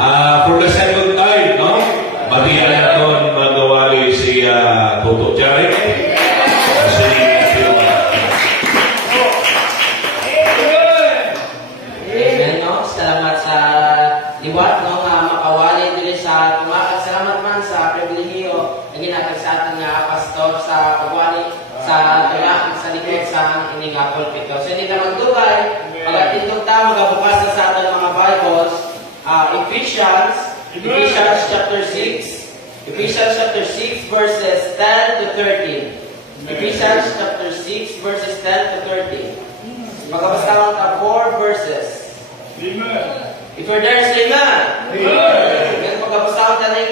For the second time, no? Batiyan natin magawali si Toto Jarek. Salamat sa liwat, no? Makawali dili sa tumakag. Salamat man sa pribilehiyo na ginatag sa ating pastor sa pagwali sa tumakag sa likod sa ining pulpito. So hindi ka magdugay, pag-atindog ta, magabukas na sa ating mga Bibles, Ephesians chapter 6, verses 10 to 13. Ephesians chapter 6, verses 10 to 13. Magabastawan ka 4 verses. Amen. If you're there, say amen. Amen. Ngayon, magabastawan ka rin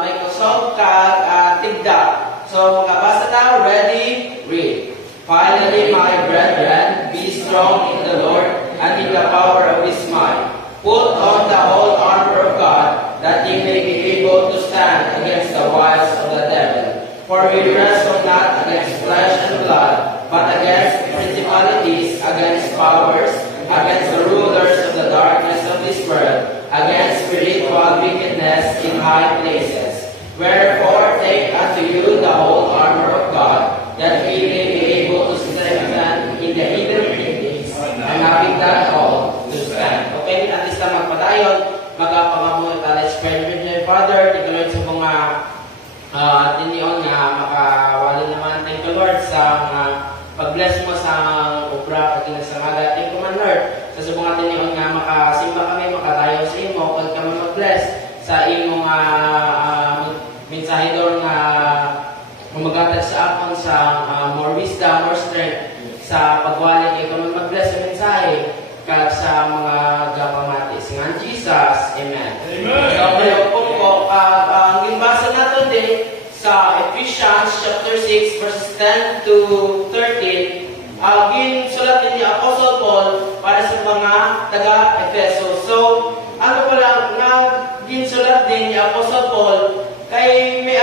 may kusog ka tigda. So, magabasa tayo. Ready? Read. Finally, my brethren, be strong in the Lord and in the power of His might. Put on the whole armor of God, that ye may be able to stand against the wiles of the devil. For we wrestle not against flesh and blood, but against principalities, against powers, against the rulers of the darkness of this world, against spiritual wickedness in high places. Wherefore take unto you the whole armor of God, that ye may be able to stand in the evil things, and having done all, to stand. Okay, at least lang magpadayon, magapangamuha tayo. Let's pray with your Father. Thank you, Lord, sa mga tiniyon nga makawali naman. Thank you, Lord, sa pag-bless mo sa obra pag kinasamaga. Thank you, man, Lord, sa mga tiniyon nga makasimba kami, makadayo sa imo, pag kami mag-bless sa imong mensahidor nga magatag sa akon sa more wisdom, more strength sa pagwali kay kami mag-bless sa mensahe kag sa mga gapamatis. Nga Jesus, Amen. Amen. So, kaya po, ang ginbasa natin din sa Ephesians chapter 6, verses 10 to 13, ginsulat din ni Apostle Paul para sa mga taga-Efeso. So, ano po lang, nga ginsulat din ni Apostle Paul kay may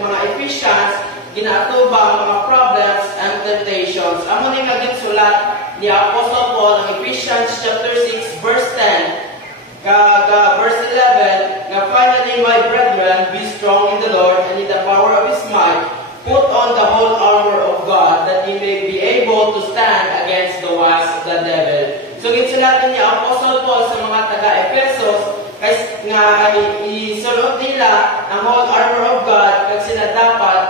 mga Ephesians, ginatuba mga problems and temptations. Amo ni nga ginsulat ni Apostle Paul ang Ephesians chapter 6, verse 10, verse 11, nga finally, my brethren, be strong in the Lord and in the power of His might. Put on the whole armor of God, that ye may be able to stand against the wiles of the devil. So, ginsulatan ni Apostle Paul sa mga taga-Efesos, nga isulot nila ang whole armor of God, kag sila dapat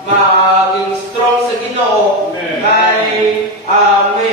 maging strong sa Ginoo, kay may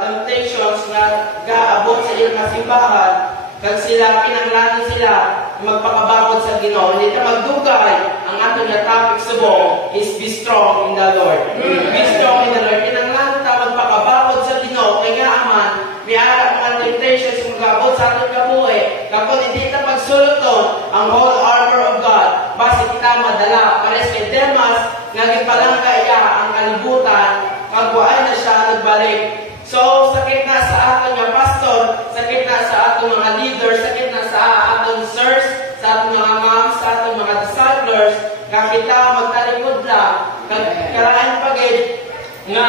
temptations na gaabot sa ilang kasimbahan, kag sila kinanglanan sila magpakabakod sa Ginoo. Hindi na magdugay. Ang ato na topic subong is be strong in the Lord. Be strong in the Lord. Kinanglanan ta magpakabakod sa Ginoo, kay nga aman may mga temptations magabot sa ating kabuhi. Kapag hindi na pagsuluton ang whole armor of God, basi kita madala. Pares kay Demas, nga gipalangka iya ang kalibutan, kagwaay na siya nagbalik. So, sakit na sa aton nga pastor, sakit na sa aton mga leaders, sakit na sa aton sirs, sa aton mga moms, sa aton mga disciplers, nga kita magtalikod lang, karaan pagid, nga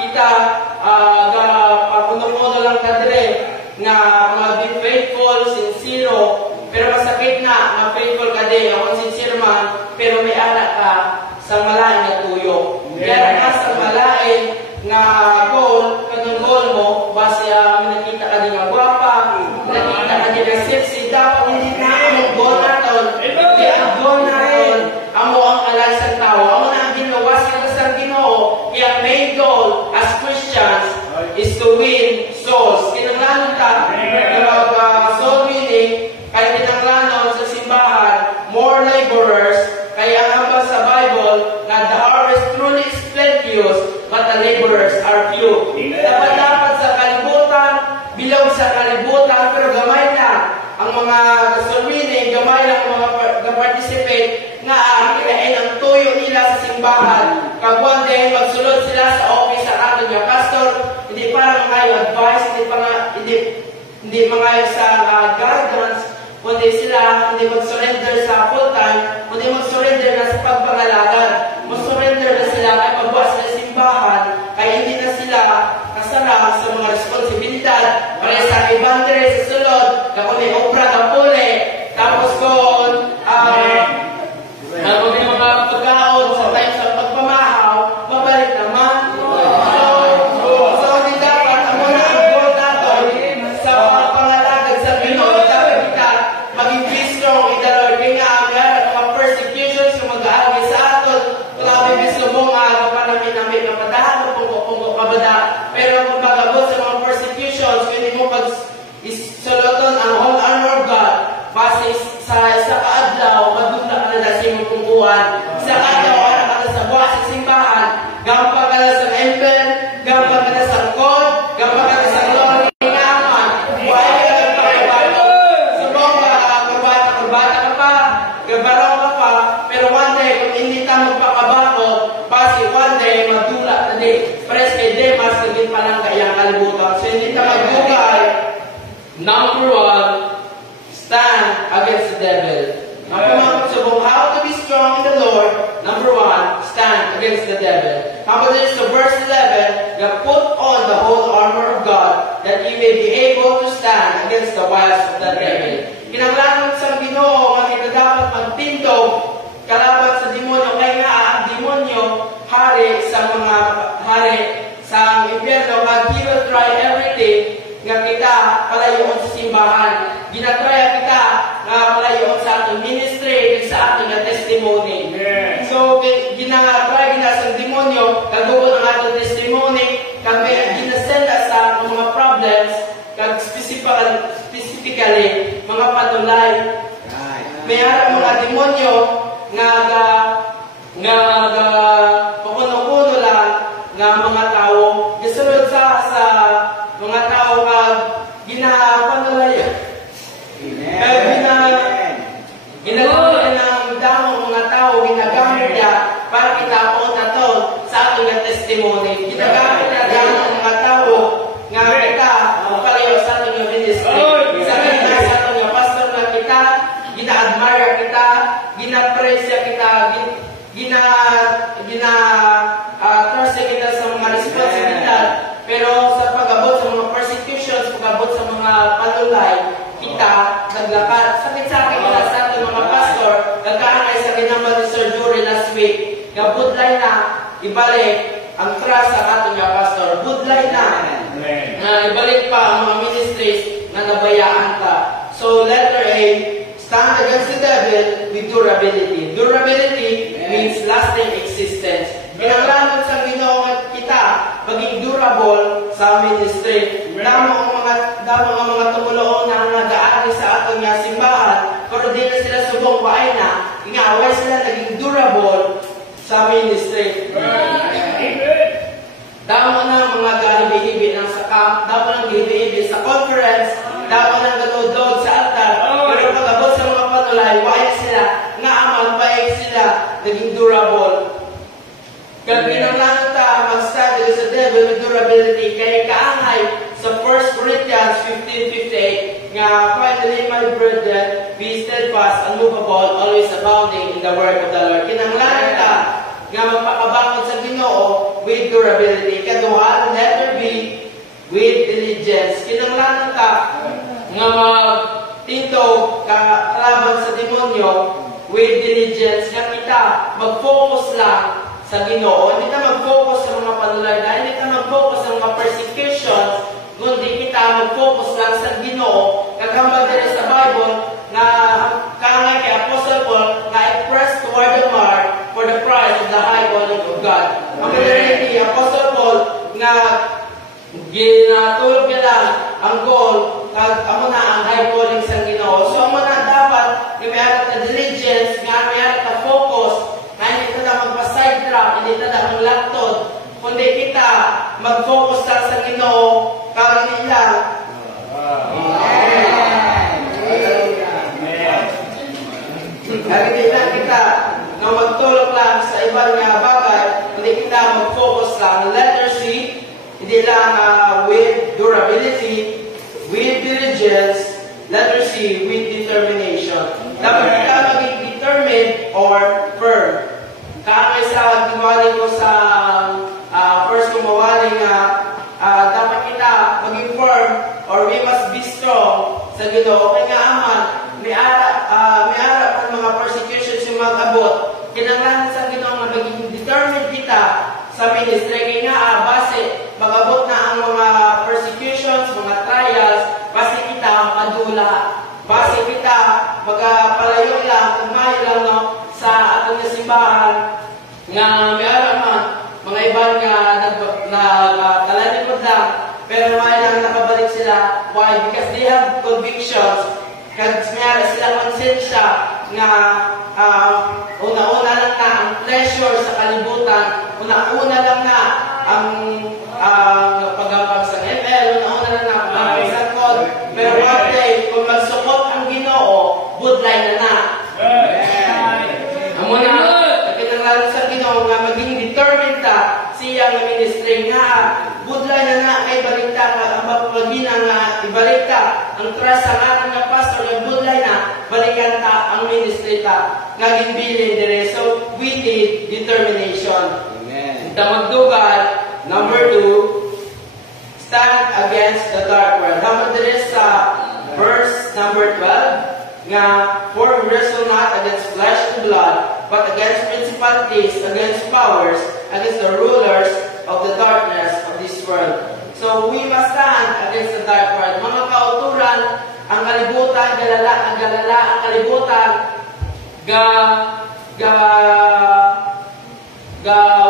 kita papuno-puno lang kadre, nga mga be faithful, sincero, pero masakit na faithful ka din, ako sincere man, pero may anak ka sa malain na tuyo. Kaya ka sa malain na goal, kanong goal mo, base nakita ka din nga gwapa, nakita ka din nga sexy, dapat hindi na ang goal natin. Hindi ang goal natin, amo ang alay sa tao, amo na ang ginawas ka sa Ginoo. Kaya main goal as Christians is to win souls. Kinanglanon ka, soul winning, kaya kinanglanon sa simbahan, more laborers, kaya ang hambal sa Bible, na the harvest truly is plenteous, but the laborers are few. Dapat sa kalibutan, bilog sa kalibutan, pero gamay na. Ang mga soul winning, gamay lang ang mga participate, nga kinain ang tuyo nila sa simbahan. Kag one day, magsulod sila sa office sa ato nga pastor, hindi para mga advice, hindi mga sa guidance, kundi sila hindi mag-surrender sa full-time, kundi mag-surrender na sa pagpangalagad. Mag-surrender na sila kay pagbuhat sa simbahan, kaya hindi na sila kasara sa mga responsibilidad para sa ibandre sa sulod, kapag may obra ka puli, tapos kung kung may mga pagkaon sa time sa pagpamahaw, mabalik naman. So hindi dapat ang muna ang goal natin sa mga pangalagad sa Ginoo, dapat kita maging be strong in the Lord. Kaya nga, ang mga persecutions yung mag-aagay sa aton, kung gusto mo nga, kapanamin namin kapadahan, pungko kabada. Pero kung magabot sa mga persecutions, kung hindi mo pag-suluton ang whole armor of God, base sa kaadlaw, madugla ka na sa imong pungkuhan. Sa kaadlaw, wala ka na sa buwas sa simbahan, gampang ka na sa embel, gampang ka na sa code, gampang ka na sa glory, ngaman, buhay ka na pagkabato. Subong ka, kurbata ka pa, gabaraw ka pa, pero one day, kung hindi ka magpakabato, base one day, madula na din. Pares kay Demas, naging palang kayang kalibutan. So, hindi ka magdugay. Number one, stand against the devil. How to be strong in the Lord? Number one, stand against the devil. How about this? So verse 11, you put on the whole armor of God, that you may be able to stand against the wiles of the devil. Kinanglangan sa Ginoo, ang ito dapat magtindog kalaban sa demonyo. Kaya nga ang demonyo, hari sa impyerno, but he will try everything nga kita palayoon sa simbahan. Ginatraya kita nga palayoon sa ating ministry, sa ating testimony. Yeah. So, ginatry sa demonyo, kaguon ang ating testimony, kag ginasenda sa mga problems, kag specifically, mga patulay. May harap mga demonyo nga pakuno-kuno lang nga mga tao. Gisulod sa mga tao kag ginapanulay. Ginagawa ng damong mga tao, ginagamit niya para kitapon na to sa ating testimony. Ginagamit niya damong mga tao nga kita palayo sa ating ministry. Sa ating pastor na kita, gina-admire kita, gina-praise kita, trust kita sa mga responsibilidad. Pero sa pag-abot sa mga persecutions, pag-abot sa mga panulay, kita naglakad. Sakit-sakit kita sa ating mga pastor, nagkaangay sa kinambal ni Sir Jury last week. Budlay na, ibalik ang trust sa ating mga pastor. Budlay na, ibalik pa ang mga ministries na nabayaan ka. So, letter A, stand against the devil with durability. Durability means lasting existence. Pinaglanod sa Ginoo kita maging durable sa ministry. Damo ang mga tumuloon na nag-aari sa atong simbahan, pero di na sila subong paay na, ingaway sila naging durable sa ministry. Damo na mga gahibi-hibi ng sakam, damo ng gahibi-hibi sa conference, damo ng galudod sa altar, pero pag-abot sa mga patulay, waya sila, nga amal, paay sila, naging durable. Kaya pinanglangan ta mag-stand against the devil with durability, kaya kaangay sa 1 Corinthians 15:58 nga, finally, my brethren, be steadfast, unmovable, always abounding in the word of the Lord. Kinanglangan ta nga magpakabangod sa Ginoo with durability. Kaduhan, letter B, with diligence. Kinanglangan ta nga magtindog kalaban sa demonyo with diligence, nga kita mag-focus lang sa Ginoo. Hindi ka mag-focus sa mga panulay na, hindi ka mag-focus sa mga persecutions, kundi kita mag-focus lang sa Ginoo. Kagambag din sa Bible na kangay kay Apostle Paul na I press toward the mark for the prize of the high calling of God. Ang ni Apostle Paul na ginatulog niya lang ang goal kag amo na ang high calling sa Ginoo. So amo na dapat may na diligence, nga may na focus, na hindi ka na magpa-sidetrack, hindi ka na maglaktod, kundi kita mag-focus lang sa Ginoo, kag nila. Hindi lang kita na magtulog lang sa ibang bagay, kundi kita mag-focus lang. Letter C, hindi lang with durability, with diligence. Letter C, with determination. Dapat kita maging determined or firm. Kaangay sa gumawali ko sa first kumawali nga dapat kita maging or we must be strong sa Ginoo. Kaya nga aman, may ara ang mga persecutions yung mag-abot. Kinanglan sa Ginoo nga maging determined kita sa ministry. Kaya nga base mag-abot na ang mga persecutions, mga trials, base kita madula. Base kita magpalayo lang, kumayo lang no, sa atong simbahan nga may araman, mga iban nga nagkalalikod lang, pero may lang nakabalik sila. Why? Because they have convictions. Kasi mayroon sila konsensya nga una-una lang na ang pleasure sa kalibutan, una-una lang na ang pagapag sa ML, una-una lang na ang sa code. Pero one day, kung magsukot ang Ginoo, budlay na na. Ang muna, kinanglan sa Ginoo nga maging determined ta siya nga ministry nga budlay na na kay balita ka ang pagpagina nga ibalita ang trust sa ating nga pastor nga budlay na balikan ta ang ministry ta nga ginbilin dire. So we need determination. Amen. Magdugal, number 2, stand against the dark world. Number dire sa verse number 12 nga, for we wrestle not against flesh and blood, but against principalities, against powers, against the rulers of the darkness of this world. So we must stand against the dark world. Mga kauturan, ang kalibutan, ang kalibutan,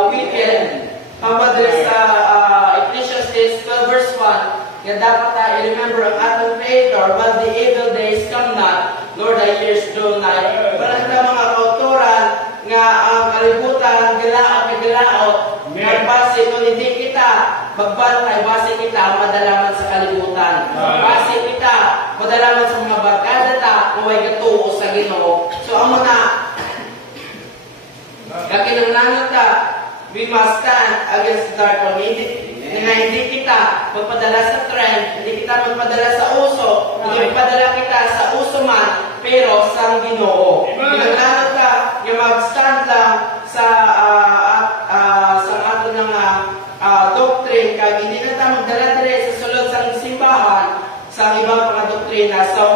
wicked. Kamadali sa Ecclesiastes 12 verse 1, nga dapat tayo remember ang atong Creator, but the evil days come not, nor the years draw nigh. Parang na mga kauturan nga ang kalibutan, gilaot, magbase kung hindi kita magbantay, base kita madalaman sa kalibutan. Base kita madalaman sa mga barkada ta, kung may katuo sa Ginoo. So ang mga kakinanglangan ta, we must stand against the dark world. Hindi kita magpadala sa trend, hindi kita magpadala sa uso, hindi magpadala kita sa uso man, pero sa Ginoo. Kinanglangan ka, yung mag-stand lang sa ato ng doctrine, kaya hindi na tayo magdala dire sa sulod sa simbahan, sa ibang mga doktrina. So,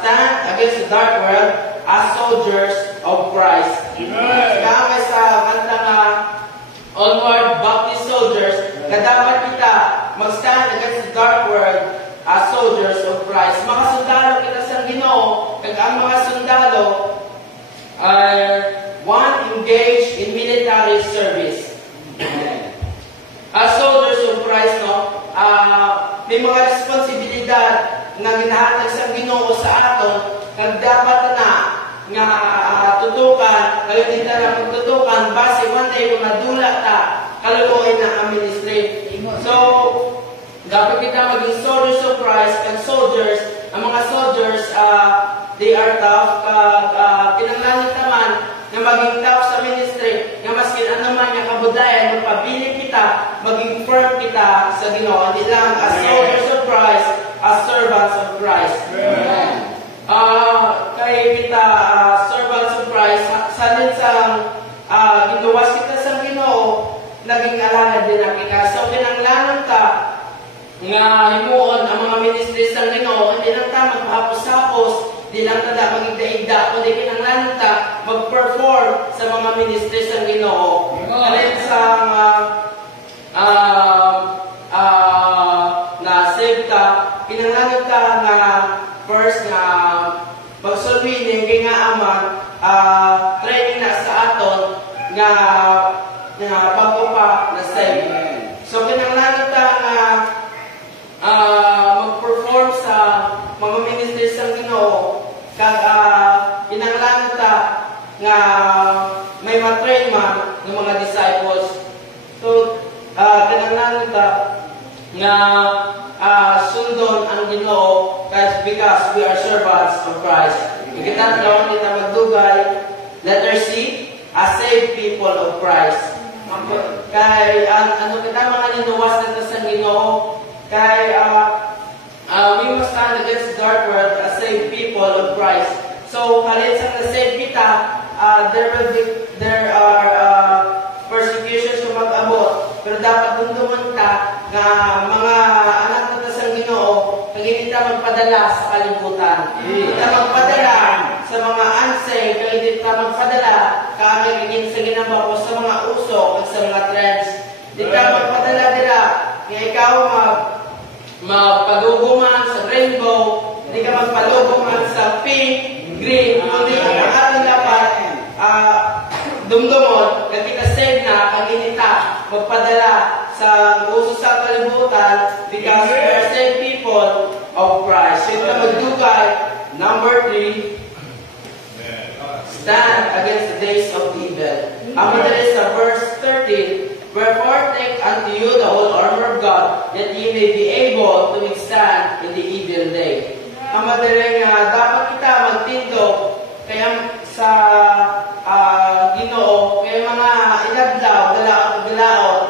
stand against the dark world as soldiers of Christ. Kaya sa kanta nga Onward Baptist Soldiers, na dapat kita mag-stand against the dark world as soldiers of Christ. Mga sundalo kita sa Ginoo, kag ang mga sundalo are one engaged in military service. As soldiers of Christ, no, may mga responsibilidad na ginahatag sa Ginoo sa aton, kag dapat na nga tutukan, kayo din na magtutukan, base one day kung nadula ta, kalukuhin na ang ministry. So, dapat kita maging soldiers of Christ, and soldiers, ang mga soldiers, they are tough, kinanglanit naman na maging tough sa ministry, na maskin ano man yung kabudayan, magpabilig kita, maging firm kita sa Ginoo, hindi lang as soldiers of Christ, as servants of Christ. Amen. Kaya kita servants of Christ, salin sa ginuwas kita sa Ginoo, naging alagad din ang kita. So kinanglangan ka nga himuon ang mga ministries ng Ginoo, hindi lang ta magpahapos-hapos, hindi lang ta maging daigda, kundi kinanglangan ka mag-perform sa mga ministries ng Ginoo. Alin sa na-save ka, kinanglangan ka nga first nga magsulwi ng nga aman training na sa aton nga bago pa na save. So kinanglangan ta nga mag-perform sa mga ministries ng Ginoo, kag kinanglangan ta nga may matrain man ng mga disciples. So kinanglangan ta nga sundon ang Ginoo because we are servants of Christ. Kita naman kita magdugay, letter C, a saved people of Christ. Kay ano kita mga ninuwas na sa Ginoo, kay we must stand against the dark world as saved people of Christ. So halit sa na-save kita, there are persecutions na mag-abot, pero dapat dunduman ka nga mga anak na sa magpadala sa kalibutan. Hindi ka magpadala sa mga unsaved, kaya hindi ka magpadala kami sa ginamba ko sa mga usok at sa mga trends. Hindi ka magpadala nila, kaya ikaw magpaluguman sa rainbow, hindi ka magpaluguman sa pink, green, kundi ang ating dapat dumdumon, kaya kita save na, kaginita, magpadala sa uso sa kalibutan because we are saved people of Christ. So ito magdugay, number 3, stand against the days of evil. Ang madali sa verse 13, wherefore take unto you the whole armor of God, that ye may be able to withstand in the evil day. Ang madali nga, dapat kita magtindog, kaya sa Ginoo, kaya mga inadlaw, galaot,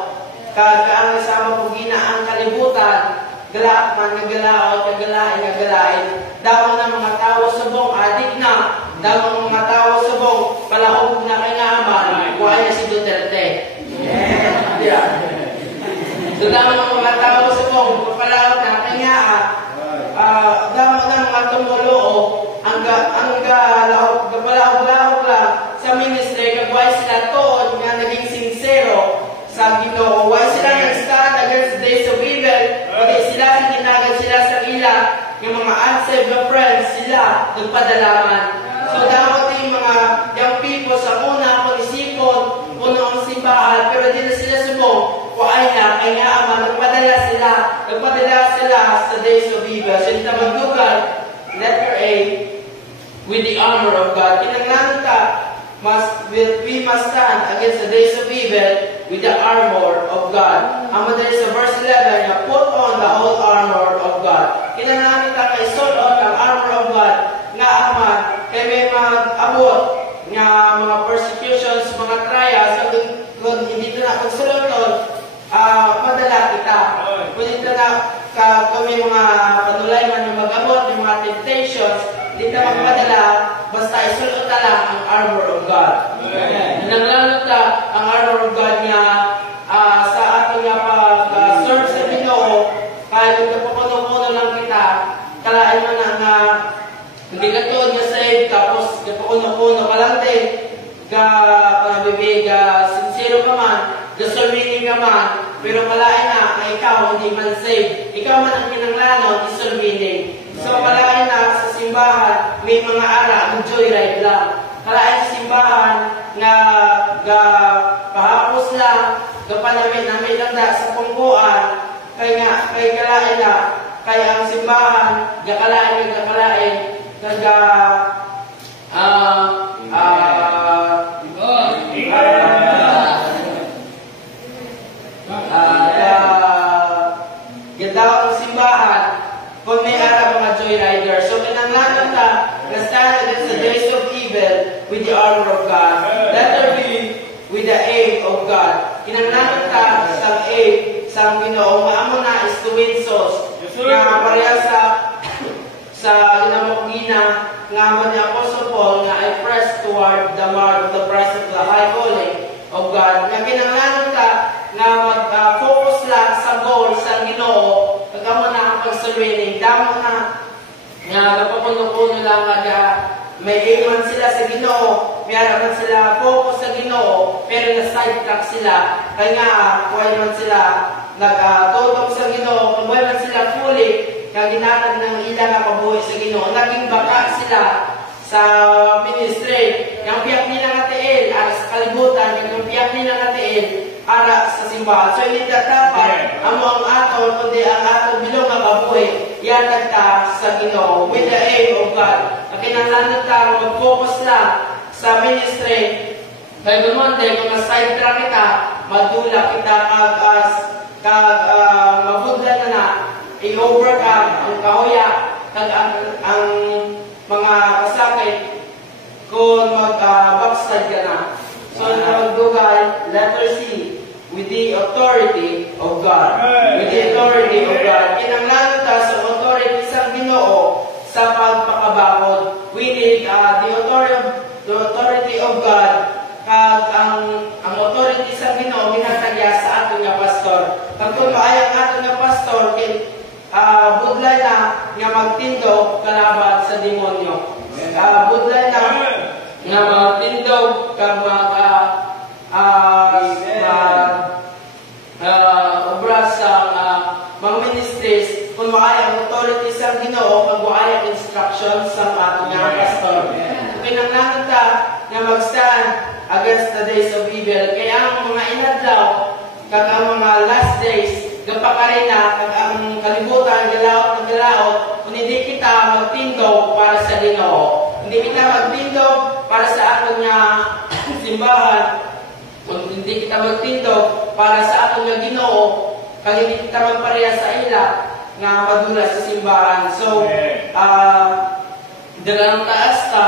kaang sama po gina ang kalibutan, galaat man nga galaot, kagalain, damo ng mga tao sa buong adik na, damo ng mga tao sa buong palahog na kanyaman, kuhaya si Duterte. Yeah. So damo ng mga tao sa buong palahog na kanyaan, damo ng mga tumuloo, ang gapalahog lang sa ministry, kagway sila toon nga naging sincero sa Ginoo. Why sila nag-stand against the days of evil? Kasi sila sininagan sila sa ila, yung mga unsaved na friends, sila nagpadalaman. So dapat yung mga young people sa una, pag-isipon, puno ang simbahan, pero di na sila subong, kuay na, kaya ama, nagpadala sila sa days of evil. So ito magdugan, letter A, with the armor of God. Kinanglan ka, we must stand against the days of evil with the armor of God. Ang madali sa verse 11, na put on the whole armor of God. Kinanglan ka kay sulot ang armor of God, nga aman, kay may mag-abot nga mga persecutions, mga trials, kung hindi na pagsulotod, madala kita. Kung hindi na kung may mga panulay man na mag-abot, may mga temptations, hindi na magpadala, basta isulot na lang ang armor of God. Nanglalot ka ang armor of God niya sa ating pag-serve sa Ginoo, kahit kung napakuno-kuno lang kita, kalain mo na hindi ka tuod nga saved, tapos napakuno-kuno ka lang din, sincere ka man, gasolini ka man, pero kalain na ikaw hindi man saved. Ikaw man ang kinanglanon, isolvini. So kalain na sa simbahan, may mga ara, ang joyride lang. Kalain sa simbahan, nga pahapos lang, kapanamit-namit lang da sa pungkuan, kaya kalain na, kaya ang simbahan, gakalain, ganda ang simbahan kung may ara mga joyrider. So kinanglan ka na stand against the days of evil with the armor of God. Letter B, with the aid of God. Kinanglan ka sa aid sa Ginoo. Maamo na is to win souls. Nga pareha sa ginamokgina nga man ni Apostle Paul nga I press toward the mark of the prize of the high calling of God. Nga kinanglan ka nga mag-focus lang sa goal sa Ginoo, pagkamo na ang pag-surrendering, damo na nga napapuno-puno lang nga may aim sila sa Ginoo, may araman sila focus sa Ginoo, pero na-sidetrack sila, kaya nga kuhay man sila nag-tutong sa Ginoo, kung man sila fully nga ginatag ng ilang nga pabuhay sa Ginoo, naging baka sila sa ministry, yung piyak nila nga tiil, ara sa kalibutan, yung piyak nila nga tiil, ara sa simbahan. So hindi ka dapat amo ang aton, kundi ang aton bilong nga kabuhi, yatag ka sa Ginoo with the aid of God. Kinanglan ka, mag-focus lang sa ministry. Kaya naman din, kung na-sidetrack kita, madula kita mabudlan na i-overcome ang kahoya, ang mga kasakit, kung mag-backslide ka na. So, nagdugay, letter C, with the authority of God. With the authority of God. Kinanglan ka sa authority sa Ginoo sa pagpakabakod. We need the authority of God. Ang authority sa Ginoo ginatagya sa ating nga pastor. Kung maayang ating nga pastor, budlay na nga magtindog kalaban sa demonyo. Budlan na magtindog ka obra sa mga ministries kung makayang authorities ang Ginoo magwakayang instructions sa ating mga pastor. Kinanglangan ta na mag-stand against the days of evil. Kaya ang mga inadlaw kag ang mga last days gapakarin na kag ang kalibutan galaot kung hindi kita magtindog para sa Ginoo. Hindi kita magtindog para sa aton nga simbahan. Kung hindi kita magtindog para sa aton nga Ginoo, kag hindi kita magpareha sa ila nga madula sa simbahan. So, dalang taas ta.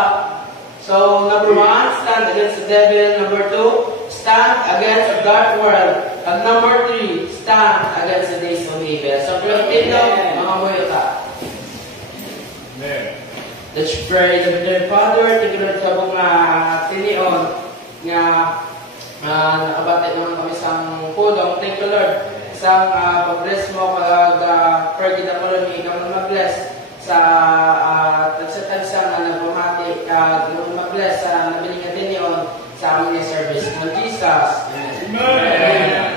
So, number 1, stand against the devil. Number 2, stand against the dark world. And number 3, stand against the days of evil. So, tindog, mga muyo ta. Let's pray. The Father, thank you Lord sa mga tinion nga nakabati naman kami sa pulong. Thank you Lord sa pag-bless mo pag-forgive ako Lord ni ikaw na mag-bless sa tagsa-tagsa na nagpamati mag-bless sa nabiling na tinion sa aming service. In Jesus. Amen.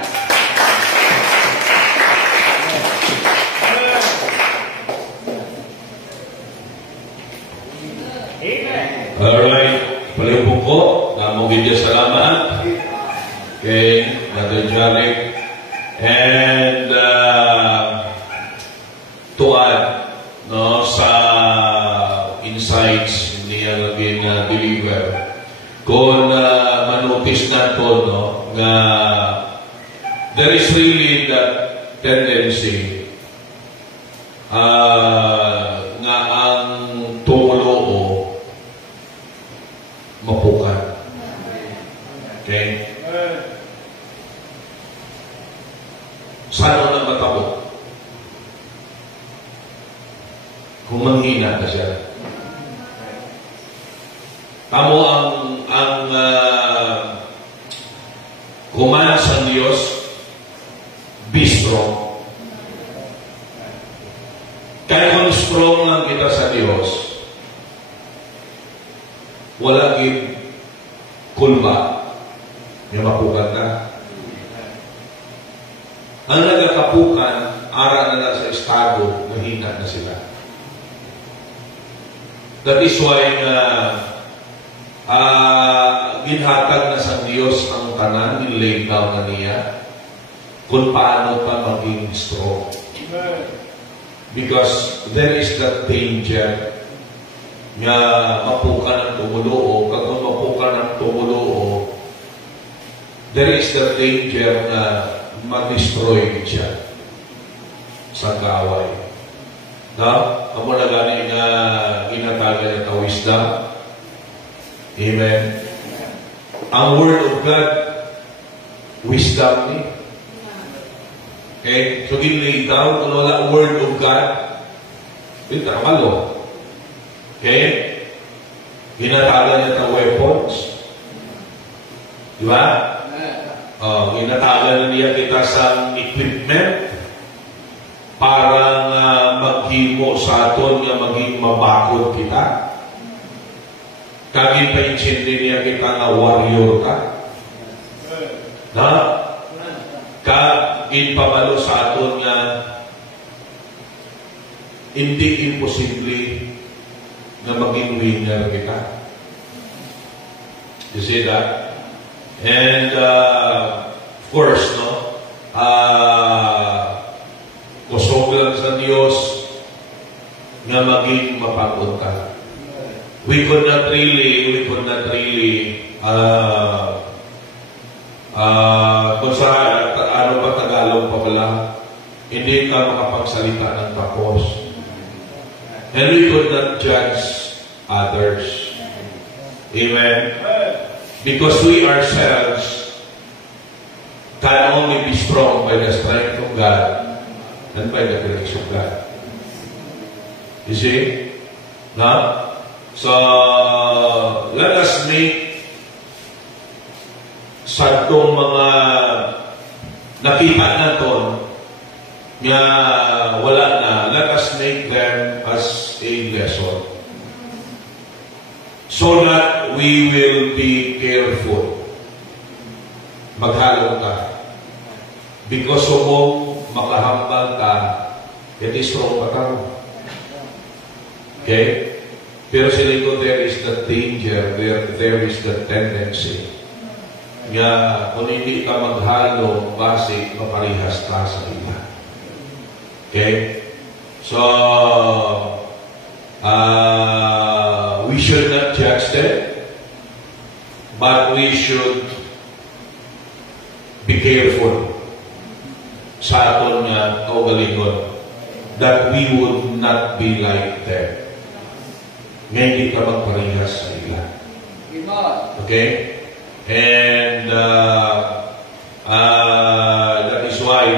Alright, palibog ko, namugin niya salamat kay Brother Jarek and to add no, sa insights niya lagi na deliver kung manotice na to no, na there is really that tendency nga ang tumulo mapukan. Okay? Saan na matabo? Kung manghina na siya. Tamo ang command sa Diyos, be strong. Kaya kung strong lang kita sa Diyos, wala gid kulba nga mapukan ka. Ang nagakapukan, ara na sa estado, mahina na sila. That is why ginhatag na sa Diyos ang tanan, nilay down na niya, kung paano pa maging strong. Because there is that danger nga mapukan ang tumulo kag kung mapukan ang tumulo there is the danger na ma-destroy siya sa kaaway. Amo na gani nga ginatagal na wisdom. Amen. Ang Word of God, wisdom ni. Okay? So ginlay down, kung wala Word of God, ito kamalo. Okay? Ginatagan niya ng weapons. Di ba? Ginatagan niya kita sa equipment para maghimo sa aton nga maging mabakod kita. Kagin pa intindi niya kita nga warrior ka. Kagin pamalo sa aton nga hindi imposible na maging winner kita. You see that? And of course, no? Kusog lang sa Diyos na maging mapagod ka. We could not really kung sa ano pa Tagalog pa pala, hindi ka makapagsalita ng tapos. And we could not judge others. Amen? Because we ourselves can only be strong by the strength of God and by the grace of God. You see? No? So, let us make sa itong mga nakita natin nga wala na, let us make them as So that we will be careful. Maghalo ka. Because mo makahambal ka, it is strong ka. Okay? Pero sa likod, there is the danger, there is the tendency. Nga, kung hindi ka maghalo, base, maparihas ka sa iba. Okay? So, we should not judge them, but we should be careful sa aton nga kaugalingon that we would not be like them. Ngayon hindi ka magparihas sa ila. Okay? And that is why,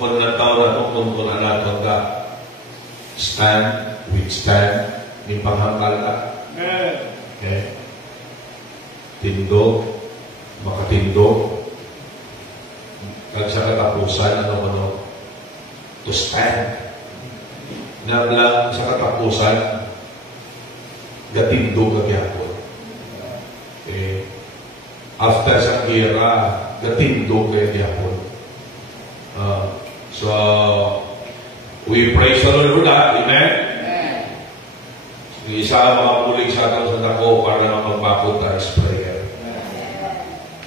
kung nataw na itong kung natin ka, stand, withstand, may panghangkal ka. Okay? Tindog, makatindog, kag sa katapusan, to stand. Naglang sa katapusan, gatindog kagyapon. Okay? After sa gira, gatindog kagyapon. So, we praise the Lord for that. Amen? Isa ang mga puling sa atin sa dako para magbakot tayo sa prayer.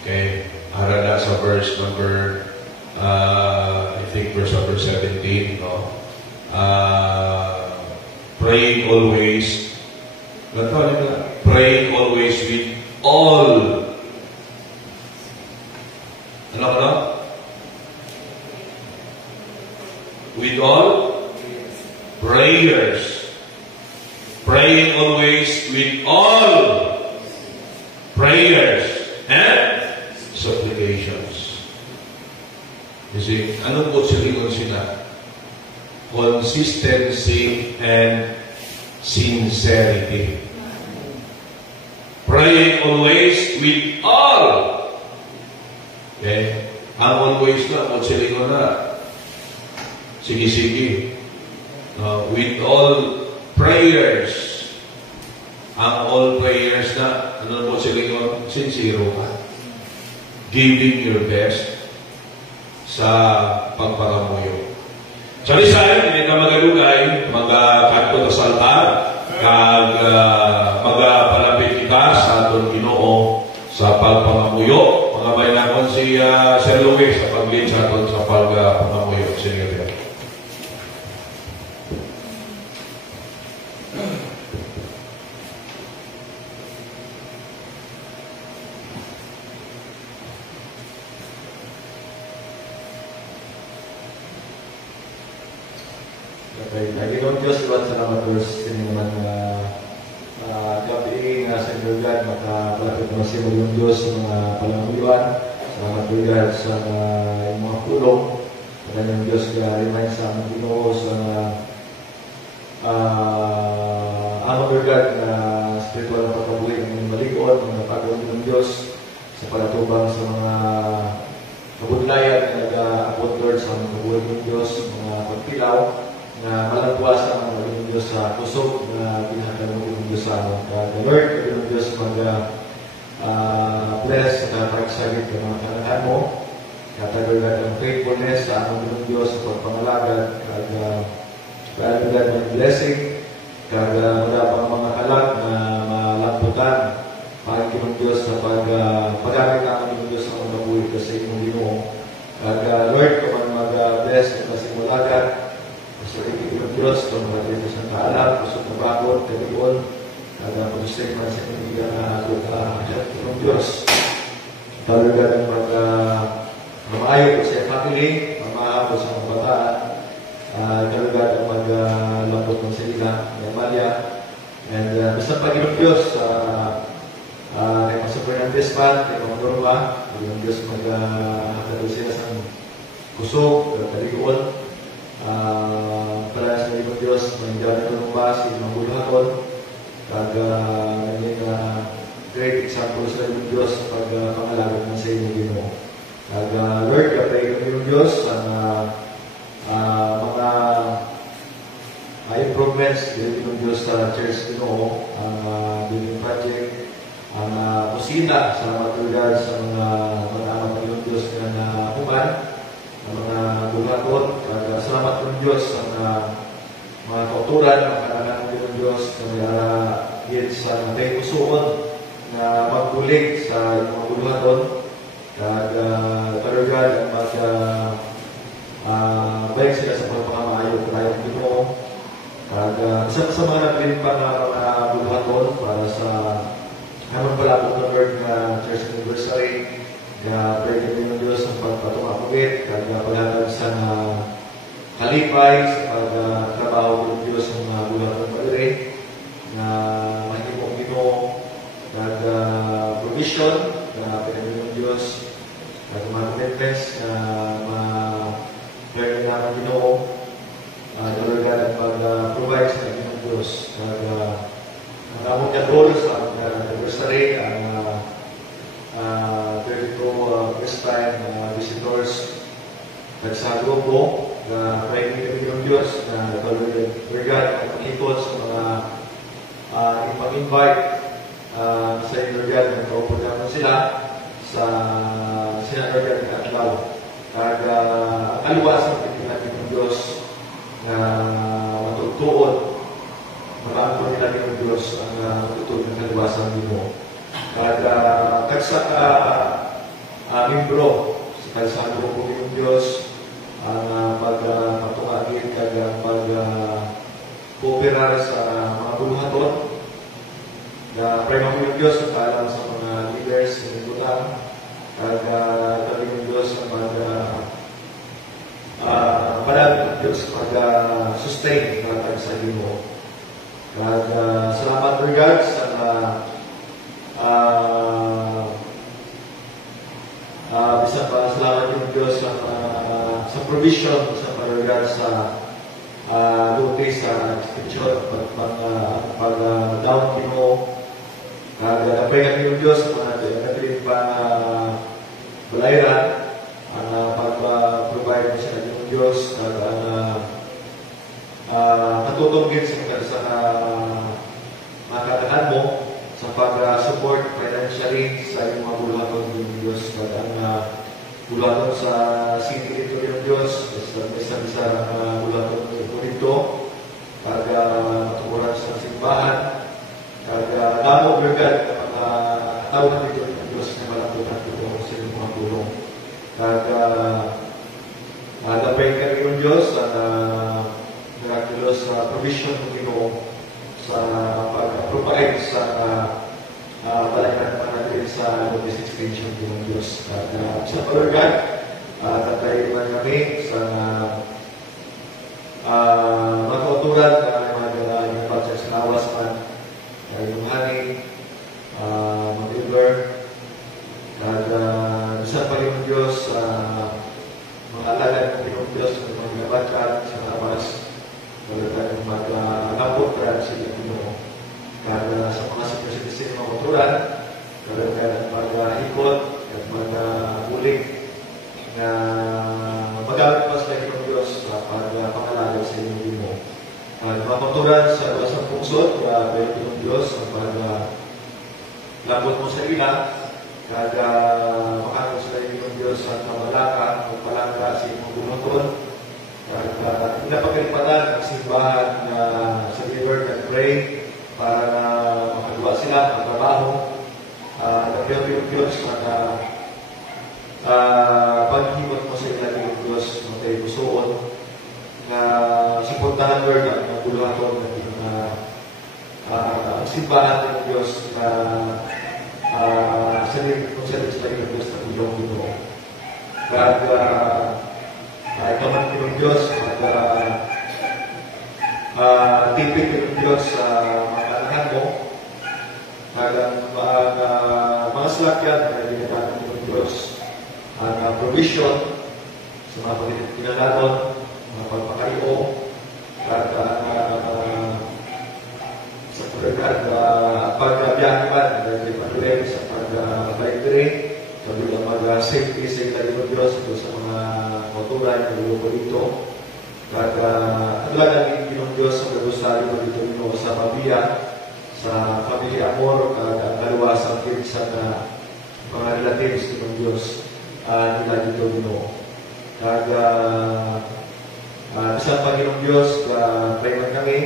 Okay? Harada sa verse number, I think verse number 17, praying always, praying always with all, with all prayers. Praying always with all prayers and supplications. You see, anong po sila? Consistency and sincerity. Praying always with all. Okay? Ang always na, po sila na. Sige. With all prayers. Ang all prayers na, ano po sila sincere ka. Giving your best sa pagparamuyo. Sa lisan, hindi ka magalugay, magkakanto sa altar, kag magpalapit kita sa atong Ginoo sa pagpangamuyo. Mga bayanakon si Sir Luis sa pag-lead sa aton sa pagpangamuyo. Sige. Paginoon Diyos, iwan salamat Diyos, hindi naman gabi nga sa God, makapalapit naman sa mga Diyos sa mga palamuyuan. Salamat God sa mga pulong. Paginoon Diyos, remind sa aming Ginoo sa aming God na spiritual na pagkabuhi ng mga malikod, mga paginoon Diyos sa palatubang sa mga kabudlayan na nag-abot Lord sa mga kabuhi ng Diyos, mga pagpilaw na malagpuasan ang maging Diyos sa kusog na pinahatanong ng Diyos sa amin. The Lord, ng Diyos mag-bless sa pagsagit ng mga kanahan mo, katagulad ng faithfulness sa aming ng Diyos sa pagpangalagad, kagulad ng blessing, kagulad mga kalag na malamputan, pagkin ng Diyos sa pagdamit namin ng Diyos sa mga kabuhi sa inyong Ginoo. Lord, kung mag-bless at masimulagad, sa ikikilong Diyos, kung dito sa kaalam, kusog na bakot, kaligon, pag-usik man sa kanilang ikikilong Diyos. Talaga ng mamaayo ko sa family, mamaayo sa mga bataan, talaga ng maglambot ng sila, ng Malia, and basta pag-ilong Diyos, kay Pastor Fernandez man, kay mga Norma, kay Diyos mag-hatalo sila sa kusog, kaligon, para sa ibang Diyos, mandiyan ito ng basi, mahulakon, kag naging great example sa ibang Diyos sa pagpangalagad ng sa inyong Ginoo. Kag Lord, kapay kami ng Diyos ang mga opisina. Salamat Lord sa mga anak ng Diyos na human, ang mga buhaton. Salamat ng Diyos sa mga kauturan, mga anak ng Diyos na may sa may usuon na magbulig sa mga buhaton. Talaga balik sila sa pagpapamayo tayo ng Ginoo. Isa sa mga nagbilin pa na mga buhaton para sa naman pala po ng Lord na Church Anniversary na pwede din ng Diyos ang pagpatumapagit paghatag sa kalipay sa pagtrabaho ng Diyos ng mga buhaton pagre na mahimong Ginoo provision na pwede ng Diyos mga commitments na pwede naman Ginoo talaga pag-provide sa akin ng Diyos. Maraming na goal sa anniversary, ang 32 first time visitors sa grupo na pwede kami ng Diyos na talaga pag-ikot sa mga ipag-invite sa inyo na kaupo naman sila sa sinagagan ng Atlaw. Kaliwas ang natin ng Diyos na matuttuon, marami po nila ng Diyos ang matuttuon ng kaliwasan mo. Kagsa membro sa kalisang grupo ng Diyos, ang pagpatungagin ang pag-cooperar sa mga buhaton na prema mo yung Diyos ang kaalam sa mga leaders ng ibutang tabi ng Diyos ang panag ng Diyos sustain ng sa mo. Salamat regards sa bisang salamat yung Diyos sa provision sa regards sa luti sa extension pag-down mo. Napahingan yung Diyos mga nagpiling pa balayran ang pag-provide sa kanyang Diyos natutungin sa mga katahan mo sa pag-support financially sa iyong mga bulaton ng Diyos ang bulaton sa city dito ng Diyos sa isa-isa bulaton dito pag-matukuran sa simbahan damo berkat tao na dito ng Diyos na malaputan dito sa iyong mga tulong napay ka rin yung Diyos miraculous provision ng Ginoo sa pag-provide sa balakan pa natin sa logistic extension ng Diyos. Sa pagkagan, tatay naman kami sa mga kauturan na mga project sa lawas man, yung honey, mag-deliver, bisan pa rin ng Diyos mga alalan ng Diyos sa mga ginabakan sa lawas. Talagang mag-alapot rin sila Ginoo. Kada sa mga sinising mga motoran, talagang mag-ikot at mag-uling na magamit pa sa ng Diyos sa pag-pangalaga sa inyong Ginoo. Mga motoran sa basang pungsod, pwede ng Diyos ang pag-labot mo sa ila, kada makakot sa inyong Diyos at mamalaka, magpalangga sa inyong bumoton. Pinapagalipanan ang simbahan na sa river and pray para na makagawa sila ang trabaho. Nagpiyot yung Diyos na paghihimot mo sa ilalim ng Diyos na tayo pusoon na suportahan Lord ang mga bulaton ang simbahan ng Diyos na sa ilalim ng Diyos na tulong dito. Ikaw man ng Diyos, tipid ng Diyos sa mga kanahan mo, mga salakyan na ginagawa ng Diyos, ang provision sa mga pagkakilalanon, mga pagpakariyo, at sa pagbiyahe man, dahil patuloy sa pag-library, pagbilang mag-safety sa ilalim ng Diyos sa mga motoran na lupo dito. Talagang ng Diyos ang gagustari mo dito sa Pabia, sa Family Amor, ang kaliwasang pinsan na mga relatives ng Diyos nila dito Ginoo. Kag bisan pa Ginoo Diyos pray man kami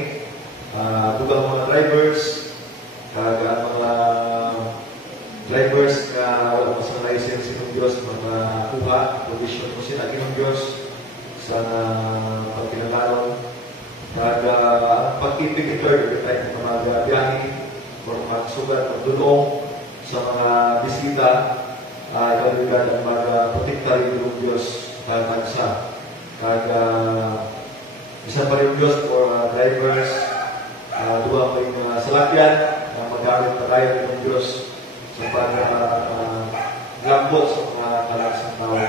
dugang mga drivers kag mga drivers na wala pa sa license ng Diyos makakuha provision mo sila Ginoo Diyos sa pagkinalalong kag pag-ibig ito every time mga biyahe or magsugat o dulong sa mga bisita kalugan ang mag-protekta rin ng Diyos tagsa kag isa pa rin Diyos for drivers duwa pa rin salakyan na magamit na tayo ng Diyos sa pag-lambot sa mga kalaksang tao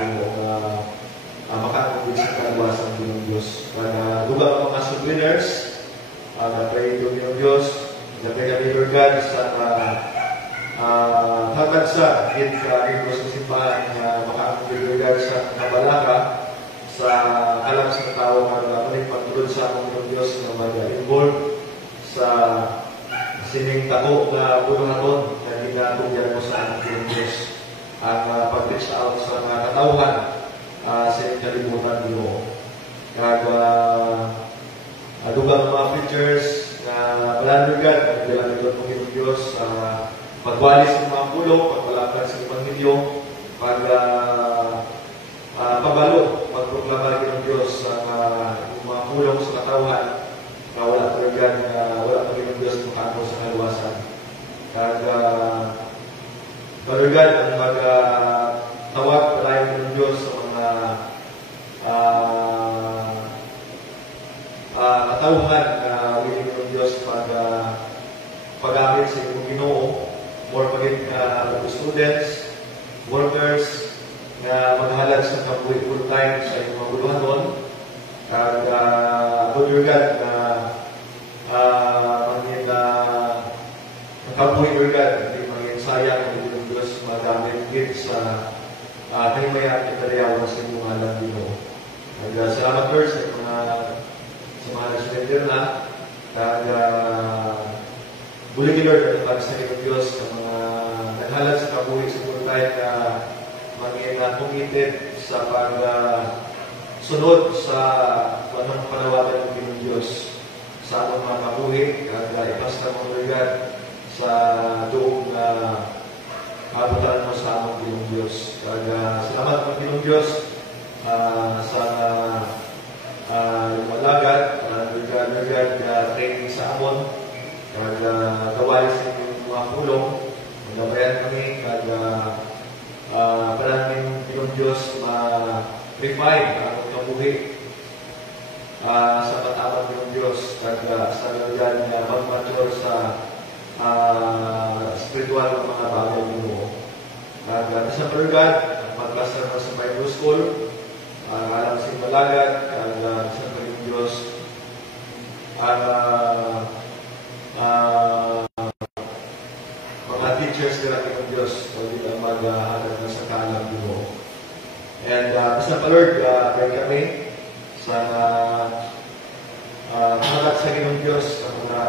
o makakabig sa kalawasan ng Diyos kag duwa pa mga souvenirs na-pray ng Diyos na-pray kami Lord God sa hatag sa hit sa simbahan na makakabigay sa nabalaka sa alam sa tao na pagtulod sa among Diyos na mag-involve sa sining tako na bunuhaton na ginatugyan mo sa among Diyos ang pag-reach out sa mga katauhan sa inyong kalibutan mo. Kag dugang mga features na palandugan ang bilang ito ng Diyos pagwalis ng mga pulong, pagpalakad sa Evangelyo, pabalo, magproklama ng Diyos sa mga pulong sa katauhan na wala pa rin ng Diyos makano sa kaluwasan. Kag kalugan ang magtawag palayan ng Diyos sa mga katauhan na willing ng Diyos pag-amit sa inyong Ginoo more pagit students, workers na maghalag sa kabuhi full time sa inyong mga buluhanon kag Lord na mangin kabuhi Lord hindi mangin sayang ang inyong Diyos magamit git sa kahimayan at kadayawan sa inyong alam Ginoo. Salamat Lord sa mga nagsunod na kag buligin Lord at pagsalit ng Diyos sa mga naghalag sa kabuhi sa buhay na mangin committed sa pag-sunod sa anong panawagan ng Pinoong Diyos sa anong mga kabuhi at ipasta mo Lord sa doong na kabutan mo sa among Pinoong Diyos. Salamat ng Pinoong Diyos sa lumalagad Lord training sa amon kag gawain sa mga pulong magabayan kami kag maraming Pinoong Diyos ma-refine ang kabuhi sa patawag ng Diyos kag sa lugar niya mag-mature sa spiritual na mga bagay mo kag sa Pergan mag-pastor na sa Bible School alam sa malagad kag sa Pinoong Diyos mga teachers nila ng Diyos o di ba maghahanap na sa kaalam mo. And basta pa Lord, kaya kami sa hanap sa Ginong Diyos sa mga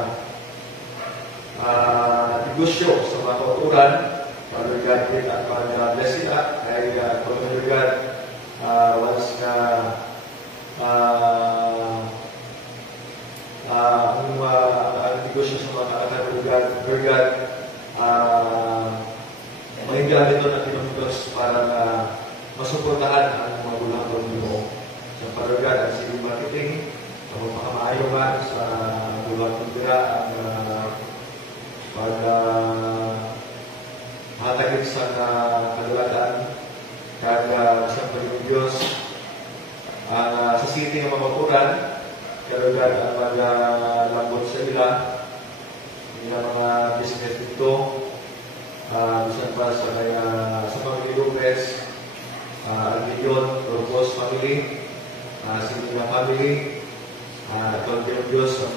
negosyo sa mga kauturan Lord God, at mag-bless sila kaya Lord God once na ang negosyo sa mga kakatulugan, Lord God, mahigamit doon ang Pinoong Diyos para masuportahan ang mga bulang mo. Sa Lord God, ang civil marketing, ang magpakamaayohan sa bulang tira, ang pag-hatagin sa kadalataan, kag sa Pinoong Diyos, sa city ng mga kuran, kalugan ang mag-lambot sa ila mga business dito bisan pa sa Family Lopez Albion, Rocos Family Sinina Family Pagkong Diyos ang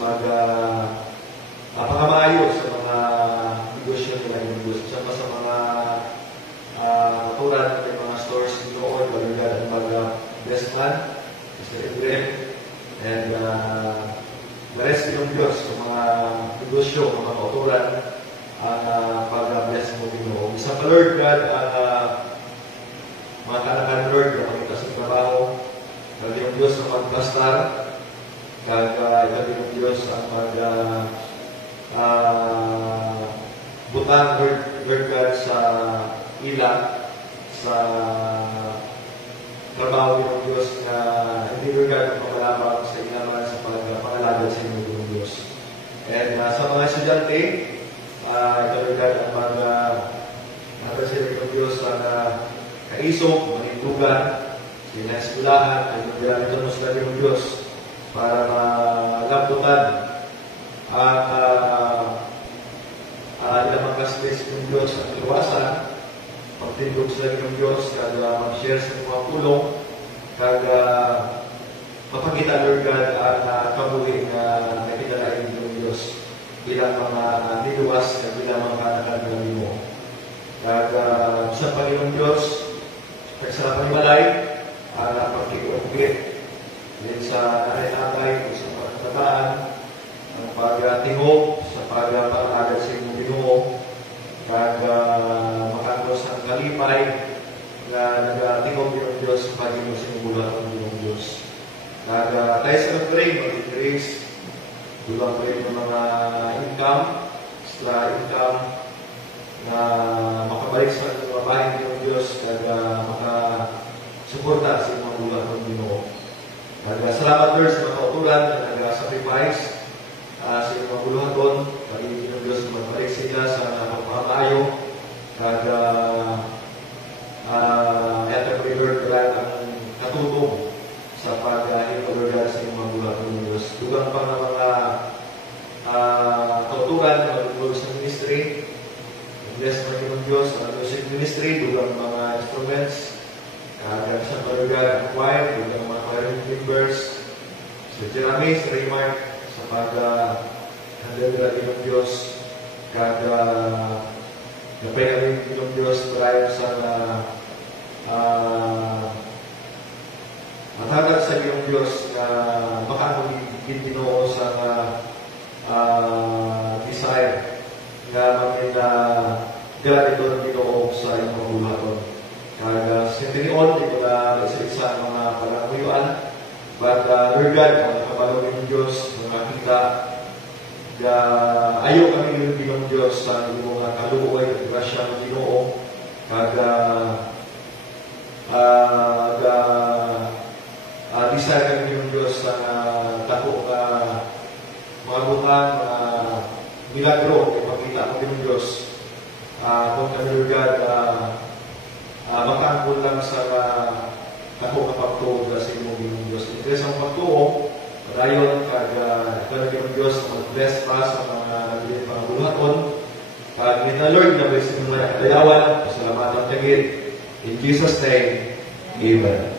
pangamayo sa mga negosyo nila yung Diyos bisan pa sa mga kuran ng mga stores dito o kalugan ang mag-best man Mr. Ibrahim and the rest ng Diyos sa mga negosyo, mga kauturan ang pag-bless mo Ginoo. Isa pa Lord God, ang pastor, kag ilabi ng Diyos ang butang Lord God sa ila, sa trabaho ng Diyos na hindi Lord God ang pamalabang sa ilaman sa pag-pangalagad sa inyo ng Diyos. And sa mga estudyante, ito Lord God ang mag-reserve ng Diyos na kaisog, manitugan, sinasulahan, ay magbilang ito ng sulabi ng Diyos para malabutan at ilang magkaslis ng Diyos at iwasan, pagtindog sila ng Diyos, kada mag-share sa mga pulong, kada mapakita Lord God ang kabuhi na nakikitalain ng Diyos bilang mga niluwas at bilang mga katakagawin mo. Kada sa Panginoon Diyos, sa panimalay, pagkikuglit din sa nanay-atay, sa pagkataan, ang pag-tingog, sa pag-pangagad sa inyong Ginoo, kag makagos ang kalipay na nag-tingog ng Diyos sa pag-inom sa inyong bulan ng Diyos. Kag tayo sa nag-pray, mag-increase, dulang pray ng mga income, extra income, na makabalik sa mga bahay ng Diyos kag makasuporta sa mga bulan ng Ginoo. Salamat Lord sa mga kautulan na nag-sacrifice sa mga buluhaton, pag-ibig ng Diyos na magbalik sila sa pagpapaayo kag eto ko Lord ang katutong sa pag-ipalugan sa mga buluhaton ng Diyos. Tugang pa ng mga kautulan na mag-ibig sa ministry. Bless natin ng Diyos ang music ministry, dulang mga instruments, kagam sa palugan ang choir, dulang mga choir members, si Jeremy, si Raymart, sa pag-handle natin ng Diyos, napay natin ng Diyos parayon sa matagad sa iyong Diyos na baka magiging sa desire na maging ganito ng Ginoo sa iyong pagbuhaton. Kaya sa Panginoon, hindi ko na isa ang mga palanguyuan, but Lord God, ang kabalogin ng Diyos, makakita, ayaw kami yung Ginong Diyos sa iyong mga kaluoy at grasya ng Ginoo, desire kami yung Diyos sa tako na mga bukan, milagro, ipakita ko din ng Diyos. Kung kami Lord God, makangkul lang sa tako na pagtuog sa inyo ng Diyos. Ito sa pagtuog, padayon, kagano'n yung Diyos na mag-bless pa sa mga nabilin mga buluhaton. Kagano'n na Lord, na bless yung mga kadayawan, pasalamatan tagit. In Jesus' name, Amen.